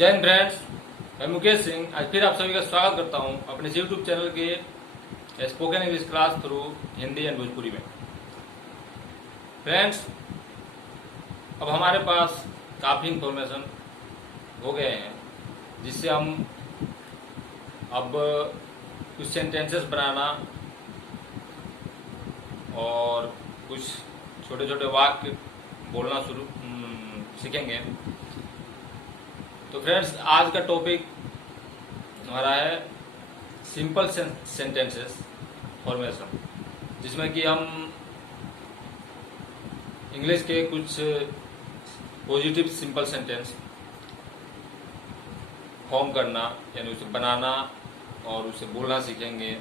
जय हिंद फ्रेंड्स, मैं मुकेश सिंह आज फिर आप सभी का स्वागत करता हूं अपने यूट्यूब चैनल के spoken English class through Hindi and Bhojpuri में। फ्रेंड्स, अब हमारे पास काफ़ी इंफॉर्मेशन हो गए हैं जिससे हम अब कुछ सेंटेंसेस बनाना और कुछ छोटे छोटे वाक्य बोलना सीखेंगे। तो फ्रेंड्स, आज का टॉपिक हमारा है सिंपल सेंटेंसेस फॉर्मेशन, जिसमें कि हम इंग्लिश के कुछ पॉजिटिव सिंपल सेंटेंस फॉर्म करना यानी उसे बनाना और उसे बोलना सीखेंगे।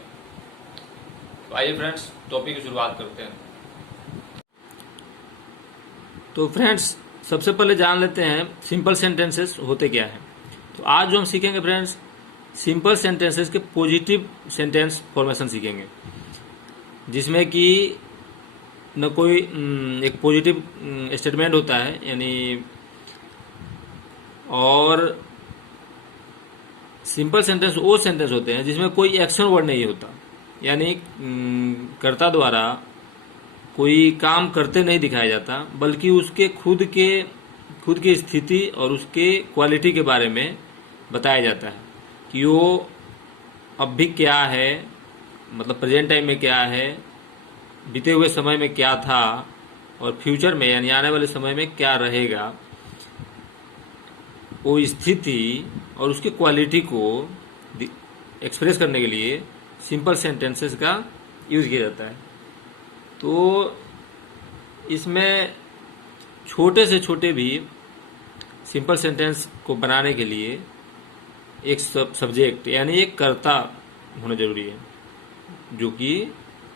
तो आइए फ्रेंड्स, टॉपिक की शुरुआत करते हैं। तो फ्रेंड्स, सबसे पहले जान लेते हैं सिंपल सेंटेंसेस होते क्या हैं। तो आज जो हम सीखेंगे फ्रेंड्स, सिंपल सेंटेंसेस के पॉजिटिव सेंटेंस फॉर्मेशन सीखेंगे, जिसमें कि न कोई एक पॉजिटिव स्टेटमेंट होता है यानी, और सिंपल सेंटेंस वो सेंटेंस होते हैं जिसमें कोई एक्शन वर्ड नहीं होता, यानी कर्ता द्वारा कोई काम करते नहीं दिखाया जाता, बल्कि उसके खुद की स्थिति और उसके क्वालिटी के बारे में बताया जाता है कि वो अब भी क्या है, मतलब प्रेजेंट टाइम में क्या है, बीते हुए समय में क्या था और फ्यूचर में यानी आने वाले समय में क्या रहेगा। वो स्थिति और उसकी क्वालिटी को एक्सप्रेस करने के लिए सिंपल सेंटेंसेस का यूज किया जाता है। तो इसमें छोटे से छोटे भी सिंपल सेंटेंस को बनाने के लिए एक सब्जेक्ट यानी एक कर्ता होना जरूरी है, जो कि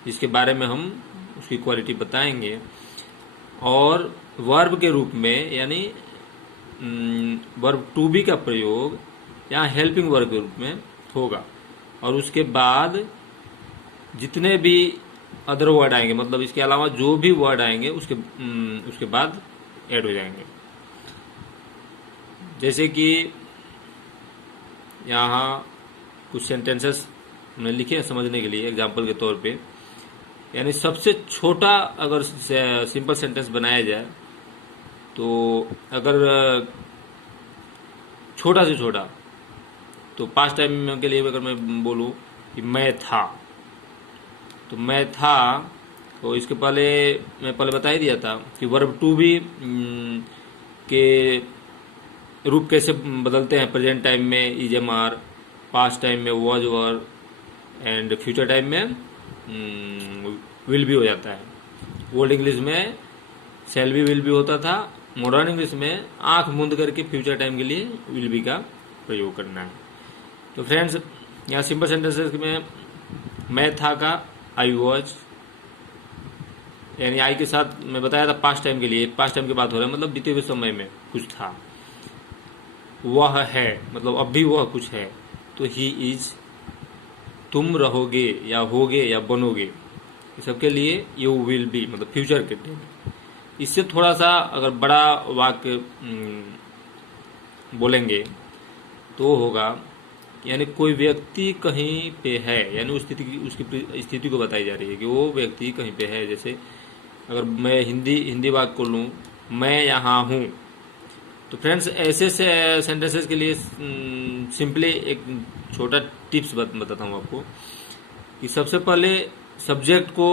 जिसके बारे में हम उसकी क्वालिटी बताएंगे, और वर्ब के रूप में यानी वर्ब टू बी का प्रयोग यहाँ हेल्पिंग वर्ब के रूप में होगा, और उसके बाद जितने भी अदर वर्ड आएंगे, मतलब इसके अलावा जो भी वर्ड आएंगे उसके बाद ऐड हो जाएंगे। जैसे कि यहाँ कुछ सेंटेंसेस हमने लिखे हैं समझने के लिए एग्जांपल के तौर पे। यानी सबसे छोटा अगर सिंपल सेंटेंस बनाया जाए, तो अगर छोटा से छोटा, तो पास्ट टाइम के लिए अगर मैं बोलूँ कि मैं था, तो मैं था, तो इसके पहले मैं बता ही दिया था कि वर्ब टू बी के रूप कैसे बदलते हैं। प्रेजेंट टाइम में is am are, past time में was were, and future time में विल बी हो जाता है। ओल्ड इंग्लिश में शैल बी विल बी होता था, मॉडर्न इंग्लिश में आंख मूंद करके फ्यूचर टाइम के लिए विल बी का प्रयोग करना है। तो फ्रेंड्स, यहाँ सिंपल सेंटेंसेस में मैं था का आई वॉज, यानी आई के साथ मैं बताया था पास्ट टाइम के लिए, पास्ट टाइम की बात हो रहा है, मतलब बीते हुए समय में कुछ था। वह है, मतलब अब भी वह कुछ है, तो ही इज, तुम रहोगे या होगे या बनोगे, ये सबके लिए यू विल बी, मतलब फ्यूचर के लिए। इससे थोड़ा सा अगर बड़ा वाक्य बोलेंगे तो होगा, यानी कोई व्यक्ति कहीं पे है, यानी उसकी स्थिति को बताई जा रही है कि वो व्यक्ति कहीं पे है। जैसे अगर मैं हिंदी वाक्य को लूँ, मैं यहाँ हूँ, तो फ्रेंड्स ऐसे सेंटेंसेस के लिए सिंपली एक छोटा टिप्स बताता हूँ आपको कि सबसे पहले सब्जेक्ट को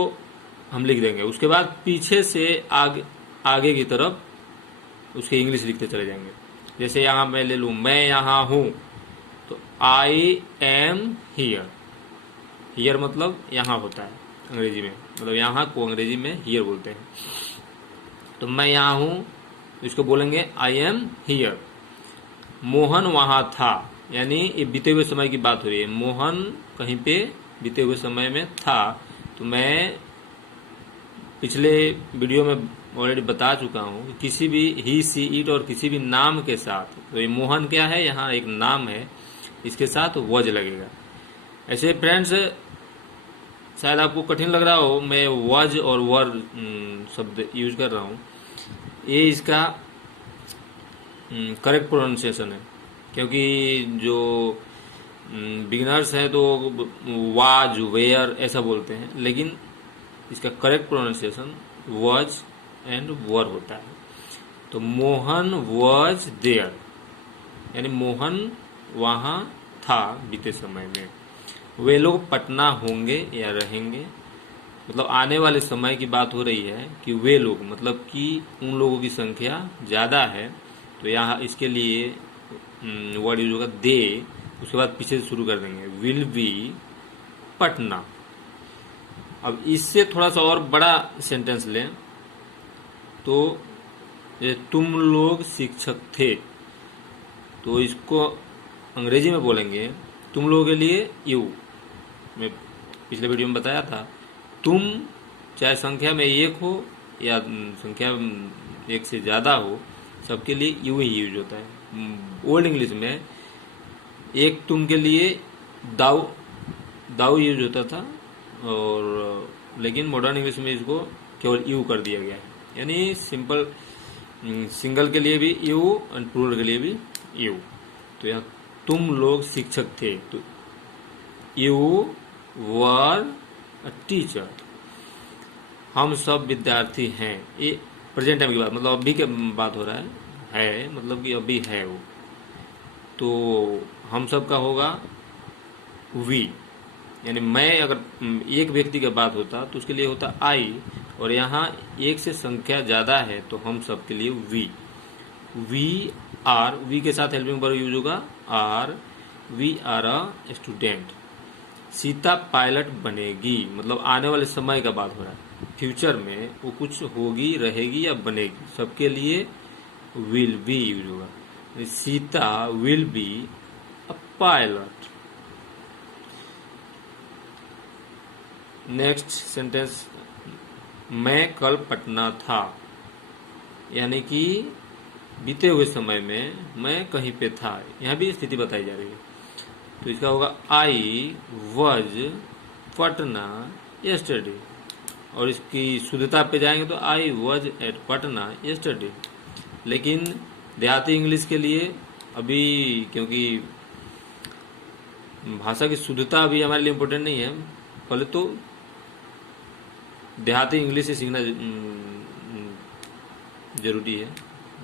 हम लिख देंगे, उसके बाद पीछे से आगे की तरफ उसके इंग्लिश लिखते चले जाएंगे। जैसे यहाँ मैं ले लूँ, मैं यहाँ हूँ, तो आई एम हियर। हियर मतलब यहाँ होता है अंग्रेजी में, मतलब यहाँ को अंग्रेजी में हियर बोलते हैं। तो मैं यहाँ हूँ, इसको बोलेंगे आई एम हियर। मोहन वहाँ था, यानी ये बीते हुए समय की बात हो रही है, मोहन कहीं पे बीते हुए समय में था। तो मैं पिछले वीडियो में ऑलरेडी बता चुका हूँ कि किसी भी ही सी इट और किसी भी नाम के साथ, तो ये मोहन क्या है, यहाँ एक नाम है, इसके साथ वज लगेगा। ऐसे फ्रेंड्स, शायद आपको कठिन लग रहा हो, मैं वज और वर शब्द यूज कर रहा हूँ, ये इसका करेक्ट प्रोनाउंसिएशन है। क्योंकि जो बिगिनर्स हैं तो वाज वेयर ऐसा बोलते हैं, लेकिन इसका करेक्ट प्रोनाउंसिएशन वॉज एंड वर होता है। तो मोहन वॉज देयर, यानी मोहन वहाँ था बीते समय में। वे लोग पटना होंगे या रहेंगे, मतलब आने वाले समय की बात हो रही है कि वे लोग मतलब कि उन लोगों की संख्या ज़्यादा है। तो यहाँ इसके लिए वर्ड यूज होगा दे, उसके बाद पीछे से शुरू कर देंगे विल बी पटना। अब इससे थोड़ा सा और बड़ा सेंटेंस लें तो ये तुम लोग शिक्षक थे, तो इसको अंग्रेजी में बोलेंगे तुम लोगों के लिए यू। मैं पिछले वीडियो में बताया था, तुम चाहे संख्या में एक हो या संख्या एक से ज़्यादा हो, सबके लिए यू ही यूज होता है। ओल्ड इंग्लिश में एक तुम के लिए दाऊ दाऊ यूज होता था, और लेकिन मॉडर्न इंग्लिश में इसको केवल यू कर दिया गया है, यानी सिंपल सिंगल के लिए भी यू और प्लूरल के लिए भी यू। तो यहाँ तुम लोग शिक्षक थे, तो यू वर अ टीचर। हम सब विद्यार्थी हैं, ये प्रेजेंट टाइम की बात, मतलब अभी के बात हो रहा है मतलब कि अभी है वो। तो हम सब का होगा वी, यानी मैं अगर एक व्यक्ति का बात होता तो उसके लिए होता आई, और यहाँ एक से संख्या ज़्यादा है तो हम सब के लिए वी आर, वी के साथ हेल्पिंग वर्ब यूज होगा are, we are a student. Sita pilot बनेगी, मतलब आने वाले समय का बात हो रहा है, फ्यूचर में वो कुछ होगी, रहेगी या बनेगी, सबके लिए विल बी यूज होगा। Sita will be a pilot. Next sentence, मैं कल पटना था, यानी कि बीते हुए समय में मैं कहीं पे था, यहाँ भी स्थिति बताई जा रही है। तो इसका होगा आई वॉज पटना यस्टरडे, और इसकी शुद्धता पे जाएंगे तो I was at Patna yesterday. लेकिन देहाती इंग्लिश के लिए अभी, क्योंकि भाषा की शुद्धता अभी हमारे लिए इम्पोर्टेंट नहीं है, पहले तो देहाती इंग्लिश से सीखना जरूरी है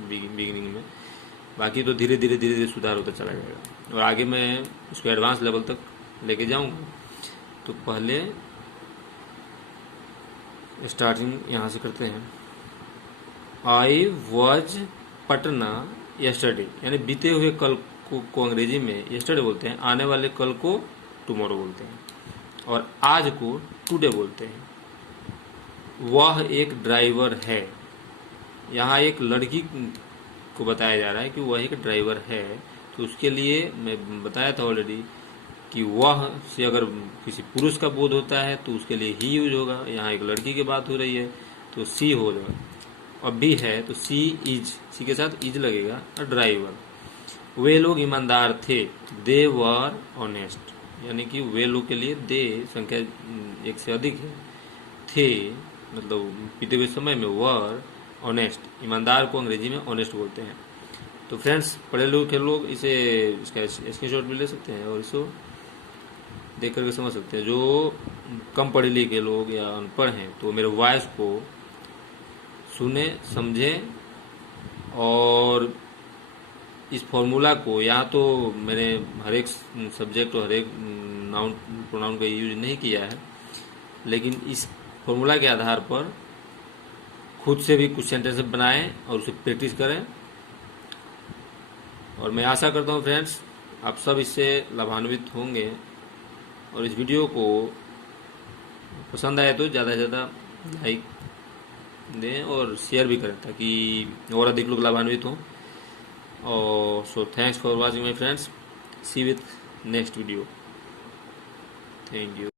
बिगिनिंग में, बाकी तो धीरे धीरे सुधार होता चला जाएगा, और आगे मैं इसको एडवांस लेवल तक लेके जाऊंगा। तो पहले स्टार्टिंग यहाँ से करते हैं। आई वॉज पटना यस्टरडे, यानी बीते हुए कल को अंग्रेजी में यस्टरडे बोलते हैं, आने वाले कल को टुमारो बोलते हैं, और आज को टुडे बोलते हैं। वह एक ड्राइवर है, यहाँ एक लड़की को बताया जा रहा है कि वह एक ड्राइवर है, तो उसके लिए मैं बताया था ऑलरेडी कि वह से अगर किसी पुरुष का बोध होता है तो उसके लिए ही यूज होगा। यहाँ एक लड़की की बात हो रही है तो सी हो जाएगा, अब भी है तो सी इज, सी के साथ इज लगेगा, अ ड्राइवर। वे लोग ईमानदार थे, दे वर ऑनेस्ट, यानी कि वे लोग के लिए दे संख्या एक से अधिक है, थे मतलब बीते हुए समय में, वर ऑनेस्ट, ईमानदार को अंग्रेजी में ऑनेस्ट बोलते हैं। तो फ्रेंड्स, पढ़े लिखे लोग इसे इसका स्क्रीनशॉट भी ले सकते हैं और इसको देख करके समझ सकते हैं। जो कम पढ़े लिखे लोग या अनपढ़ हैं तो मेरे वॉइस को सुने, समझें, और इस फॉर्मूला को, यहाँ तो मैंने हर एक सब्जेक्ट और हर एक नाउन प्रोनाउन का यूज नहीं किया है, लेकिन इस फॉर्मूला के आधार पर खुद से भी कुछ सेंटेंस बनाएं और उसे प्रैक्टिस करें। और मैं आशा करता हूँ फ्रेंड्स आप सब इससे लाभान्वित होंगे, और इस वीडियो को पसंद आए तो ज़्यादा से ज़्यादा लाइक दें और शेयर भी करें ताकि और अधिक लोग लाभान्वित हों। और so thanks for watching my friends, see with next video, thank you.